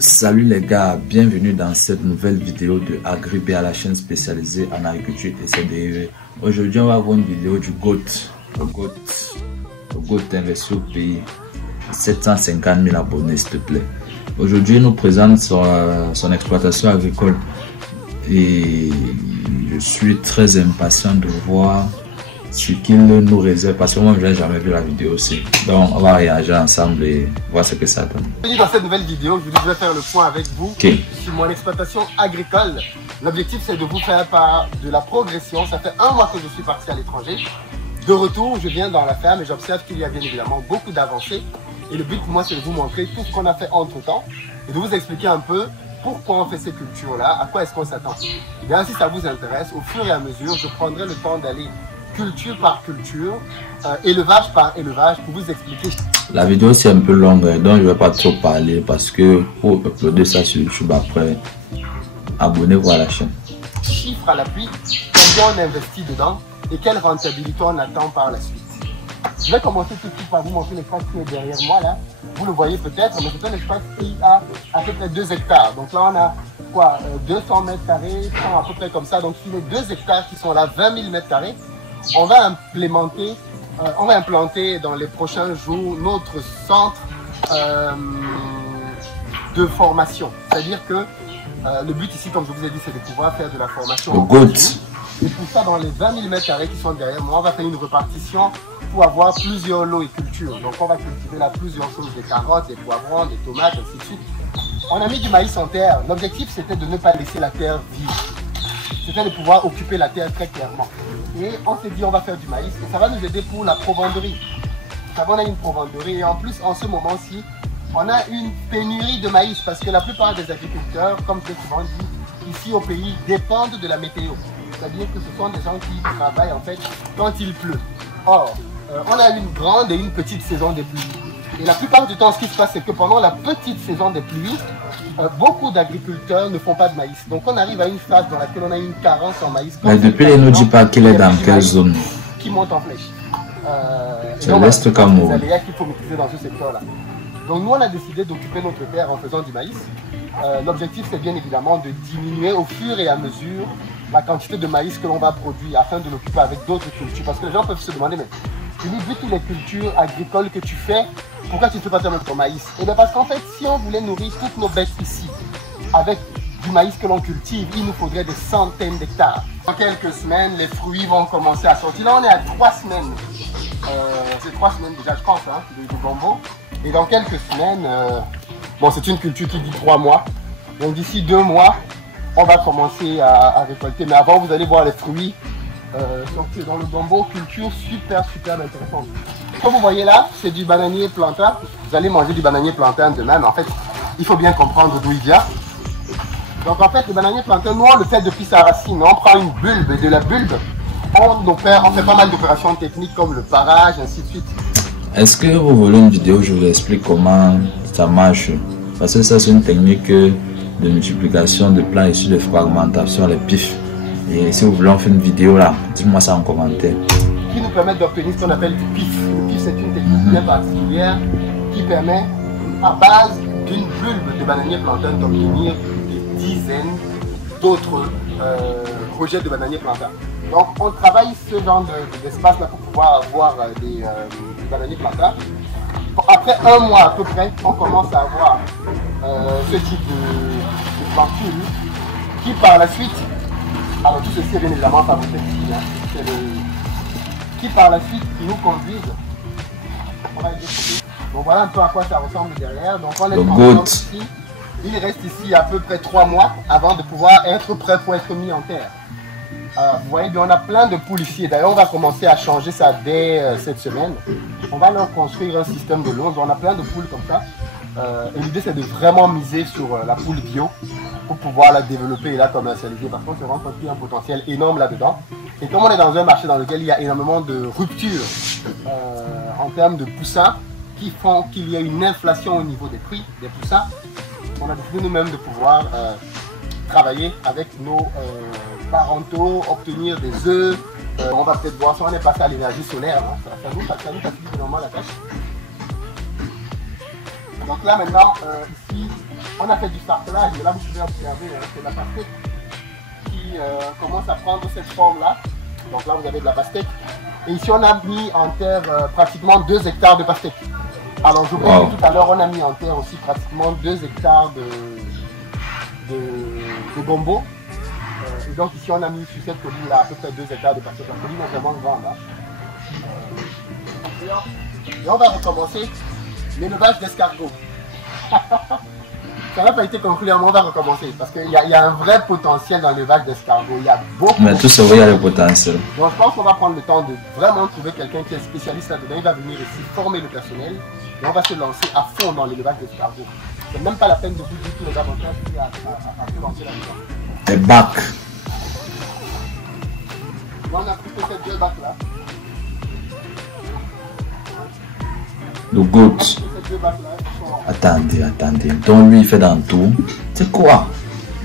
Salut les gars, bienvenue dans cette nouvelle vidéo de AgriBA, la chaîne spécialisée en agriculture et ses dérivés. Aujourd'hui, on va voir une vidéo du GOAT. Le GOAT investi au pays. 750 000 abonnés, s'il te plaît. Aujourd'hui, il nous présente son exploitation agricole. Et je suis très impatient de voir ce qu'il nous réserve parce que moi je n'ai jamais vu la vidéo aussi. Donc on va réagir ensemble et voir ce que ça donne. Dans cette nouvelle vidéo, je vais faire le point avec vous sur mon exploitation agricole. L'objectif c'est de vous faire part de la progression. Ça fait un mois que je suis parti à l'étranger. De retour, je viens dans la ferme et j'observe qu'il y a bien évidemment beaucoup d'avancées. Et le but pour moi c'est de vous montrer tout ce qu'on a fait entre temps et de vous expliquer un peu pourquoi on fait ces cultures-là, à quoi est-ce qu'on s'attend. Bien, si ça vous intéresse, au fur et à mesure, je prendrai le temps d'aller culture par culture, élevage par élevage pour vous expliquer. La vidéo c'est un peu longue, donc je ne vais pas trop parler parce que pour uploader ça sur YouTube après, abonnez-vous à la chaîne. Chiffres à l'appui, combien on investit dedans et quelle rentabilité on attend par la suite. Je vais commencer tout de suite par vous montrer l'espace qui est derrière moi là. Vous le voyez peut-être, mais c'est un espace qui a à peu près 2 hectares. Donc là on a quoi, 200 mètres carrés, 100 à peu près comme ça. Donc sur les 2 hectares qui sont là, 20 000 mètres carrés, on va implanter dans les prochains jours notre centre de formation. C'est-à-dire que le but ici, comme je vous ai dit, c'est de pouvoir faire de la formation. Le GOAT. Et pour ça, dans les 20 000 mètres carrés qui sont derrière moi, on va faire une répartition pour avoir plusieurs lots et cultures. Donc on va cultiver là plusieurs choses, des carottes, des poivrons, des tomates, ainsi de suite. On a mis du maïs en terre. L'objectif, c'était de ne pas laisser la terre vide. C'était de pouvoir occuper la terre très clairement. Et on s'est dit on va faire du maïs et ça va nous aider pour la provanderie. On a une provanderie et en plus en ce moment-ci, on a une pénurie de maïs parce que la plupart des agriculteurs, comme je l'ai souvent dit, ici au pays, dépendent de la météo. C'est-à-dire que ce sont des gens qui travaillent en fait quand il pleut. Or, on a une grande et une petite saison des pluies. Et la plupart du temps, ce qui se passe, c'est que pendant la petite saison des pluies, beaucoup d'agriculteurs ne font pas de maïs. Donc on arrive à une phase dans laquelle on a une carence en maïs. Mais depuis, il ne nous dit pas qu'il est dans quelle zone. Qui monte en flèche. C'est l'Est Cameroun. C'est qu'il faut maîtriser dans ce secteur-là. Donc nous, on a décidé d'occuper notre terre en faisant du maïs. L'objectif, c'est bien évidemment de diminuer au fur et à mesure la quantité de maïs que l'on va produire afin de l'occuper avec d'autres cultures. Parce que les gens peuvent se demander, mais vu toutes les cultures agricoles que tu fais, pourquoi tu ne fais pas toi-même ton maïs? Et bien parce qu'en fait, si on voulait nourrir toutes nos bêtes ici, avec du maïs que l'on cultive, il nous faudrait des centaines d'hectares. Dans quelques semaines, les fruits vont commencer à sortir. Là, on est à 3 semaines. C'est 3 semaines déjà, je pense, hein, de bambou. Et dans quelques semaines, bon, c'est une culture qui dit 3 mois. Donc d'ici 2 mois, on va commencer à récolter. Mais avant, vous allez voir les fruits sortir dans le gombo, culture super intéressante. Comme vous voyez là, c'est du bananier plantain. Vous allez manger du bananier plantain demain, mais en fait, il faut bien comprendre d'où il vient. Donc en fait, le bananier plantain, nous on le fait depuis sa racine. On prend une bulbe et de la bulbe, on fait pas mal d'opérations techniques comme le parage, ainsi de suite. Est-ce que vous voulez une vidéo où je vous explique comment ça marche? Parce que ça c'est une technique de multiplication de plants issus de fragmentation, les pifs. Et si vous voulez, on fait une vidéo là, dites-moi ça en commentaire. Qui nous permet d'obtenir ce qu'on appelle du pif. Le pif, c'est une technique bien particulière qui permet, à base d'une bulbe de bananier plantain, d'obtenir des dizaines d'autres projets de bananier plantain. Donc, on travaille ce genre d'espace là pour pouvoir avoir des bananiers plantain. Après 1 mois à peu près, on commence à avoir ce type de plantule qui par la suite, alors tout ceci est bien évidemment fabriqué ici, hein, qui par la suite nous conduisent. On va essayer. Donc voilà un peu à quoi ça ressemble derrière. Donc on est ici. Il reste ici à peu près 3 mois avant de pouvoir être prêt pour être mis en terre. Vous voyez bien, on a plein de poules ici. D'ailleurs, on va commencer à changer ça dès cette semaine. On va leur construire un système de longe. On a plein de poules comme ça. Et l'idée, c'est de vraiment miser sur la poule bio pour pouvoir la développer et la commercialiser. Parce qu'on se rend compte qu'il y a un potentiel énorme là-dedans. Et comme on est dans un marché dans lequel il y a énormément de ruptures en termes de poussins qui font qu'il y a une inflation au niveau des prix des poussins, on a décidé nous-mêmes de pouvoir travailler avec nos parentaux, obtenir des œufs. On va peut-être voir ça, on est passé à l'énergie solaire. Hein. Ça nous facilite énormément la tâche. Donc là maintenant, ici, On a fait du sarclage, et là vous pouvez observer, hein, c'est la pastèque qui commence à prendre cette forme-là. Donc là vous avez de la pastèque. Et ici on a mis en terre pratiquement 2 hectares de pastèque. Alors je vois que tout à l'heure on a mis en terre aussi pratiquement 2 hectares de gombo. Et donc ici on a mis sur cette colline là à peu près 2 hectares de pastèque. La colline est vraiment grande là. Et on va recommencer l'élevage d'escargots. Ça n'a pas été conclu, mais on va recommencer parce qu'il y a un vrai potentiel dans l'élevage d'escargots. Il y a beaucoup. Mais tout ça, il y a le potentiel. Donc je pense qu'on va prendre le temps de vraiment trouver quelqu'un qui est spécialiste là-dedans. Il va venir ici former le personnel et on va se lancer à fond dans l'élevage d'escargots. C'est même pas la peine de vous dire tous les avantages qu'il y a à se lancer là-dedans. Les bacs. Là, on a pris peut-être 2 bacs là. Le goat. Attendez. Donc lui il fait dans tout. C'est quoi?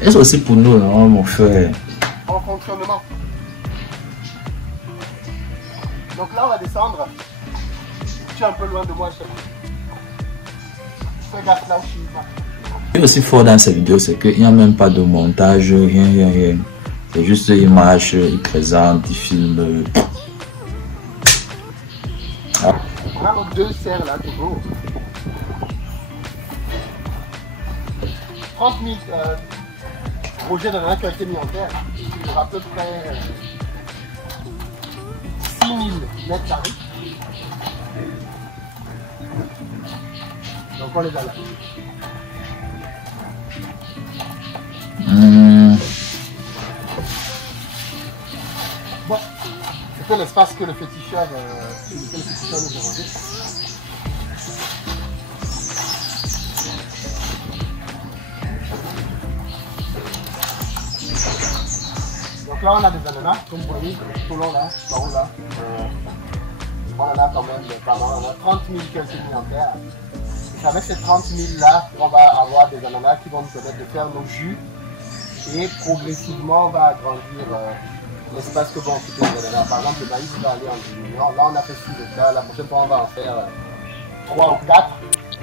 Est-ce aussi pour nous, non, mon frère? En fonctionnement. Donc là on va descendre. Tu es un peu loin de moi, chef. Fais gaffe là où je suis. Ce qui est aussi fort dans cette vidéo, c'est qu'il n'y a même pas de montage, rien. C'est juste une image, il présente, il filme. On a nos 2 serres là, toujours. 30 000 projets d'ananas qui ont été mis en terre pour à peu près 6 000 mètres carrés. Donc on les a là. Bon, c'était l'espace que le féticheur nous demandait. Donc là on a des ananas, comme vous voyez, tout au long là, par haut là. On en a quand même pas mal, on a 30 000 qui ont été mis en terre. Et avec ces 30 000 là, on va avoir des ananas qui vont nous permettre de faire nos jus. Et progressivement on va agrandir l'espace que vont occuper les ananas. Par exemple le maïs va aller en diminuant. Là on a fait 6 hectares, la prochaine fois on va en faire 3 ou 4.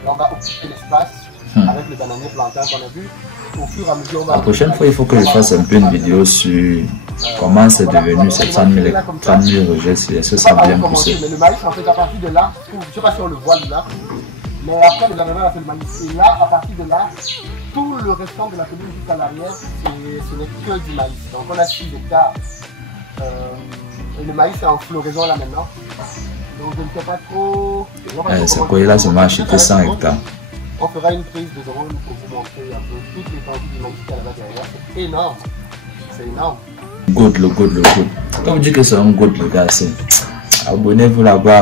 Et on va occuper l'espace avec les bananiers plantains qu'on a vu. Au fur et à mesure, on va... La prochaine fois il faut que je fasse un peu une vidéo sur comment c'est devenu 700 000 rejets, est-ce que ça a bien poussé. Mais le maïs en fait à partir de là, je ne sais pas si on le voit là, mais après les ananas on a fait le maïs. Et là à partir de là, tout le restant de la commune jusqu'à l'arrière, ce n'est que du maïs. Donc on a 6 hectares. Et le maïs est en floraison là maintenant. Donc je ne sais pas trop... C'est quoi là, c'est marché 100 hectares. On fera une prise de drone pour vous montrer un peu toute l'étendue du maïs qu'il y a là-bas derrière. C'est énorme. C'est énorme. Le goat. Quand vous dites que c'est un goat, le gars, c'est... Abonnez-vous là-bas.